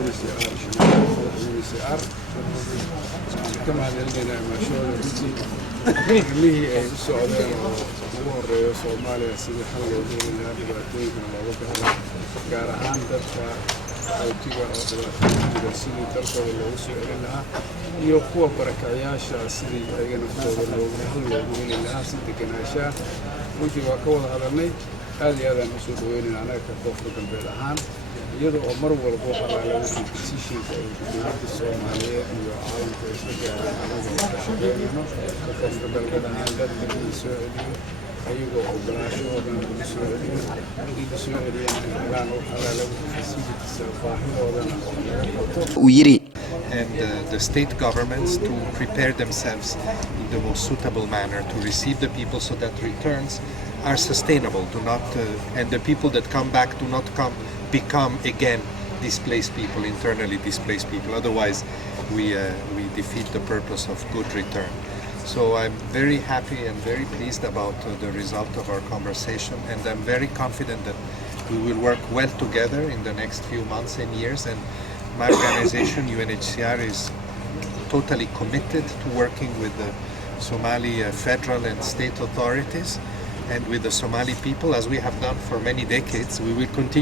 UNHCR كما لدينا مشروع اللي هي السعودية وهو Soomaaliya sidii xal loo heli lahaa dhibaatooyinka looga bixi gaar ahaan dadka awtiga oo dhibaatooyinka sidii dalkooda loogu soo celin lahaa iyo kuwa barakacayaasha sidii ayaga naftooda loogu heli lahaa si deganaanshaha runtii waa ka wada hadalnay aad iyo aadaan usoo dhaweynaynaa anaga ka koonfur galbeed ahaan iyada oo mar walba xalaala wixii decisionka ay dowladda Soomaaliyeed iyo caalamka isla gaaraan anaga ka shaqeynayno ka koonfur galbeed ahaan dadka la soo celiyo ayagoo ogolaashahoodan lagu soo celiyo haddii la soo celiyana helaan oo xalaala wixii facilities baahidoodana oo laga qabto uu yiri and the state governments to prepare themselves in the most suitable manner to receive the people so that returns are sustainable, and the people that come back do not become again displaced people, internally displaced people. Otherwise, we defeat the purpose of good return. So I'm very happy and very pleased about the result of our conversation, and I'm very confident that we will work well together in the next few months and years. And my organization, UNHCR, is totally committed to working with the Somali federal and state authorities and with the Somali people, as we have done for many decades. We will continue.